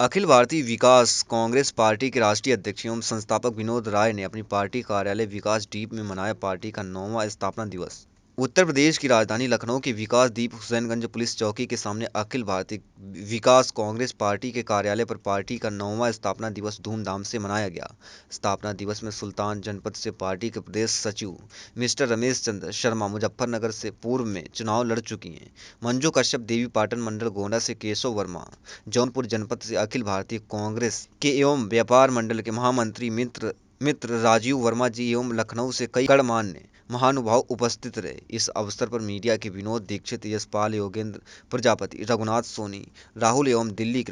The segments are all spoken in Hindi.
अखिल भारतीय विकास कांग्रेस पार्टी के राष्ट्रीय अध्यक्ष एवं संस्थापक विनोद राय ने अपनी पार्टी कार्यालय विकास द्वीप में मनाया पार्टी का 9वां स्थापना दिवस। उत्तर प्रदेश की राजधानी लखनऊ के विकास द्वीप हुसैनगंज पुलिस चौकी के सामने अखिल भारतीय विकास कांग्रेस पार्टी के कार्यालय पर पार्टी का 9वां स्थापना दिवस धूमधाम से मनाया गया। स्थापना दिवस में सुल्तान जनपद से पार्टी के प्रदेश सचिव मिस्टर रमेश चंद्र शर्मा मुजफ्फरनगर से पूर्व में चुनाव लड़ चुकी हैं। मंजू कश्यप देवी पाटन मंडल गोंडा से केशव वर्मा जौनपुर जनपद से अखिल भारतीय कांग्रेस के एवं व्यापार मंडल के महामंत्री मित्र राजीव वर्मा जी एवं लखनऊ से कई गणमान्य महानुभाव उपस्थित रहे। इस अवसर पर मीडिया के विनोद दीक्षित, यशपाल, योगेंद्र प्रजापति, रघुनाथ सोनी, राहुल एवं दिल्ली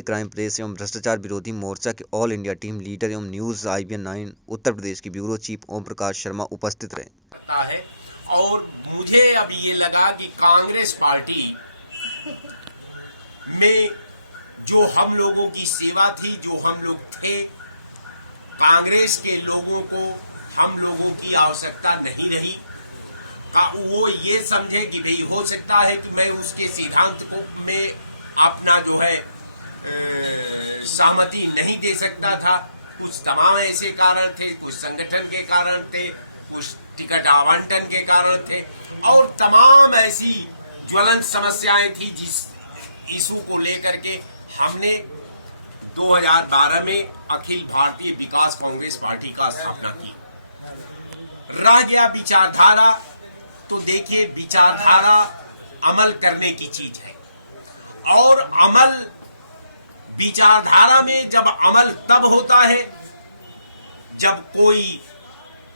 क्राइम प्रेस एवं भ्रष्टाचार विरोधी मोर्चा के ऑल इंडिया टीम लीडर एवं न्यूज IBN 9 उत्तर प्रदेश के ब्यूरो चीफ ओम प्रकाश शर्मा उपस्थित रहे। और मुझे अब ये लगा कि कांग्रेस पार्टी में जो हम लोगों की सेवा थी, जो हम लोग थे, कांग्रेस के लोगों को हम लोगों की आवश्यकता नहीं रही। वो ये समझे कि भाई हो सकता है कि मैं उसके सिद्धांत को में अपना जो है सहमति नहीं दे सकता था। कुछ तमाम ऐसे कारण थे, कुछ संगठन के कारण थे, कुछ टिकट आवंटन के कारण थे और तमाम ऐसी ज्वलंत समस्याएं थी जिस इशू को लेकर के हमने 2012 में अखिल भारतीय विकास कांग्रेस पार्टी का स्थापना की। रह गया विचारधारा, तो देखिए विचारधारा अमल करने की चीज है और अमल विचारधारा में जब अमल तब होता है जब कोई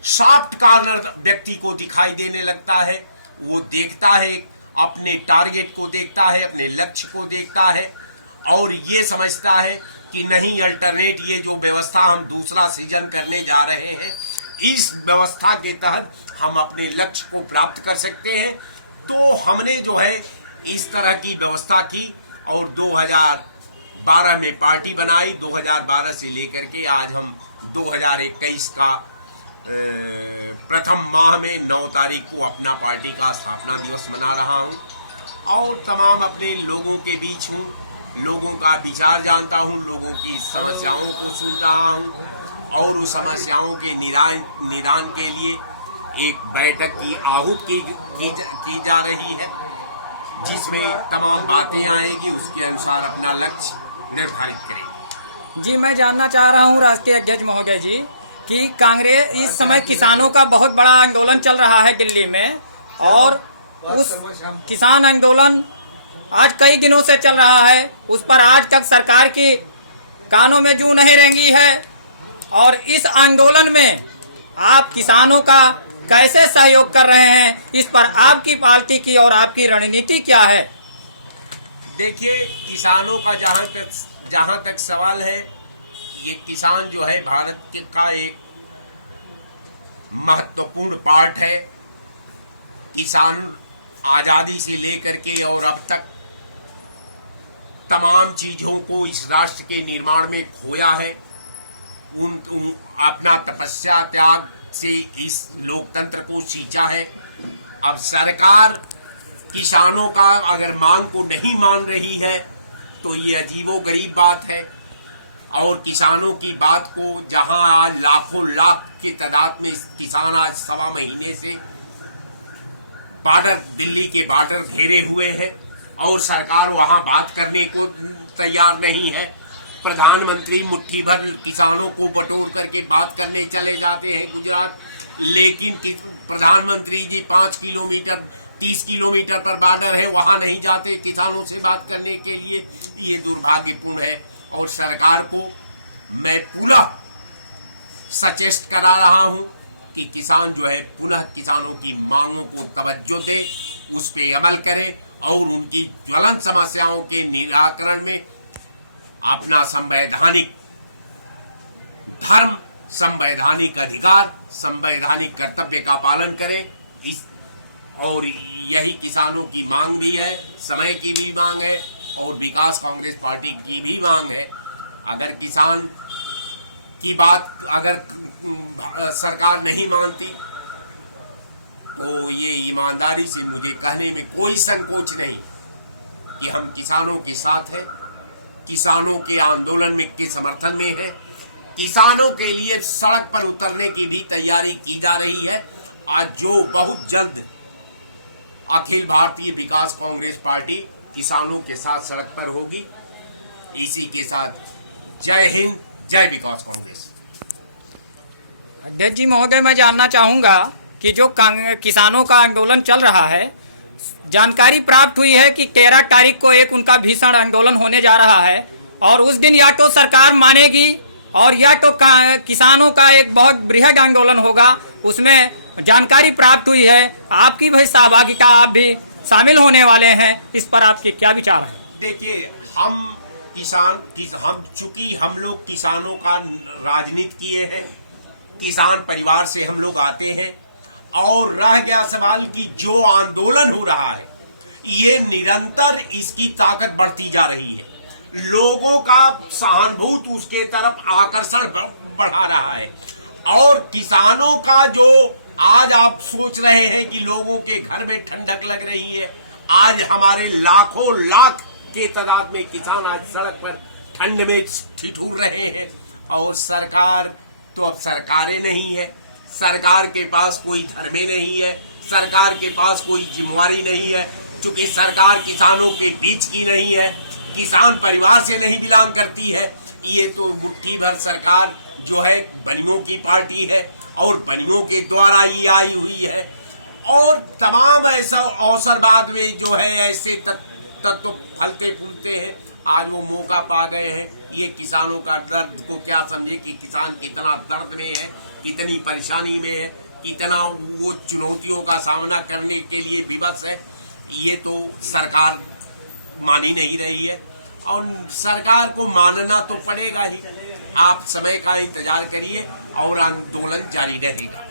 सॉफ्ट कॉर्नर व्यक्ति को दिखाई देने लगता है। वो देखता है, अपने टारगेट को देखता है, अपने लक्ष्य को देखता है और ये समझता है कि नहीं, अल्टरनेट ये जो व्यवस्था हम दूसरा सृजन करने जा रहे हैं, इस व्यवस्था के तहत हम अपने लक्ष्य को प्राप्त कर सकते हैं। तो हमने जो है इस तरह की व्यवस्था की और 2012 में पार्टी बनाई। 2012 से लेकर के आज हम 2021 का प्रथम माह में 9 तारीख को अपना पार्टी का स्थापना दिवस मना रहा हूं और तमाम अपने लोगों के बीच हूं, लोगों का विचार जानता हूं, लोगों की समस्याओं को सुन रहा हूं और उस समस्याओं के निदान के लिए एक बैठक की आहूत की जा रही है जिसमें तमाम बातें आएगी, उसके अनुसार अपना लक्ष्य निर्धारित करेंगे। जी, मैं जानना चाह रहा हूं राष्ट्रीय अध्यक्ष महोदय जी कि कांग्रेस इस समय किसानों का बहुत बड़ा आंदोलन चल रहा है दिल्ली में और उस किसान आंदोलन आज कई दिनों से चल रहा है, उस पर आज तक सरकार की कानों में जू नहीं रेंगी है और इस आंदोलन में आप किसानों का कैसे सहयोग कर रहे हैं, इस पर आपकी पार्टी की और आपकी रणनीति क्या है? देखिए, किसानों का जहां तक सवाल है, ये किसान जो है भारत का एक महत्वपूर्ण पार्ट है। किसान आजादी से लेकर के और अब तक तमाम चीजों को इस राष्ट्र के निर्माण में खोया है। अपना तपस्या त्याग से इस लोकतंत्र को सींचा है। अब सरकार किसानों का अगर मांग को नहीं मान रही है तो ये अजीबोगरीब बात है और किसानों की बात को जहां आज लाखों लाख की तादाद में किसान आज 1.25 महीने से दिल्ली के बॉर्डर घेरे हुए हैं और सरकार वहां बात करने को तैयार नहीं है। प्रधानमंत्री मुट्ठी भर किसानों को बटोर करके बात करने चले जाते हैं गुजरात, लेकिन प्रधानमंत्री जी 5 किलोमीटर 30 किलोमीटर पर बॉर्डर है, वहां नहीं जाते किसानों से बात करने के लिए। ये दुर्भाग्यपूर्ण है और सरकार को मैं पूरा सचेष्ट करा रहा हूं कि किसान जो है पुनः किसानों की मांगों को तवज्जो दे, उस पे अमल करे और उनकी ज्वलंत समस्याओं के निराकरण में अपना संवैधानिक धर्म, संवैधानिक अधिकार, संवैधानिक कर्तव्य का पालन करें। और यही किसानों की मांग भी है, समय की भी मांग है और विकास कांग्रेस पार्टी की भी मांग है। अगर किसान की बात अगर सरकार नहीं मानती तो ये ईमानदारी से मुझे कहने में कोई संकोच नहीं कि हम किसानों के साथ हैं किसानों के आंदोलन में के समर्थन में है। किसानों के लिए सड़क पर उतरने की भी तैयारी की जा रही है। आज जो बहुत जल्द अखिल भारतीय विकास कांग्रेस पार्टी किसानों के साथ सड़क पर होगी। इसी के साथ जय हिंद, जय विकास कांग्रेस। अध्यक्ष जी महोदय, मैं जानना चाहूंगा कि जो किसानों का आंदोलन चल रहा है, जानकारी प्राप्त हुई है कि 13 तारीख को एक उनका भीषण आंदोलन होने जा रहा है और उस दिन या तो सरकार मानेगी और या तो किसानों का एक बहुत बृहद आंदोलन होगा। उसमें जानकारी प्राप्त हुई है, आपकी भी सहभागिता, आप भी शामिल होने वाले हैं, इस पर आपके क्या विचार है? देखिए, हम चूंकि हम लोग किसानों का राजनीति किए हैं, किसान परिवार से हम लोग आते हैं और रह गया सवाल कि जो आंदोलन हो रहा है ये निरंतर इसकी ताकत बढ़ती जा रही है। लोगों का सहानुभूति उसके तरफ आकर्षण बढ़ा रहा है और किसानों का जो आज आप सोच रहे हैं कि लोगों के घर में ठंडक लग रही है, आज हमारे लाखों लाख के तादाद में किसान आज सड़क पर ठंड में ठिठुर रहे हैं और सरकार तो अब सरकारें नहीं है, सरकार के पास कोई धर्मे नहीं है, सरकार के पास कोई जिम्मेवारी नहीं है, क्योंकि सरकार किसानों के बीच की नहीं है, किसान परिवार से नहीं बिलोंग करती है। ये तो मुट्ठी भर सरकार जो है बनियों की पार्टी है और बनियों के द्वारा ये आई हुई है और तमाम ऐसा अवसरवाद में जो है ऐसे तत्व फलते फूलते हैं। आज वो मौका पा गए हैं। ये किसानों का दर्द को क्या समझे कि किसान कितना दर्द में है, कितनी परेशानी में है, कितना वो चुनौतियों का सामना करने के लिए विवश है। ये तो सरकार मान ही नहीं रही है और सरकार को मानना तो पड़ेगा ही। आप समय का इंतजार करिए और आंदोलन जारी रहेगा।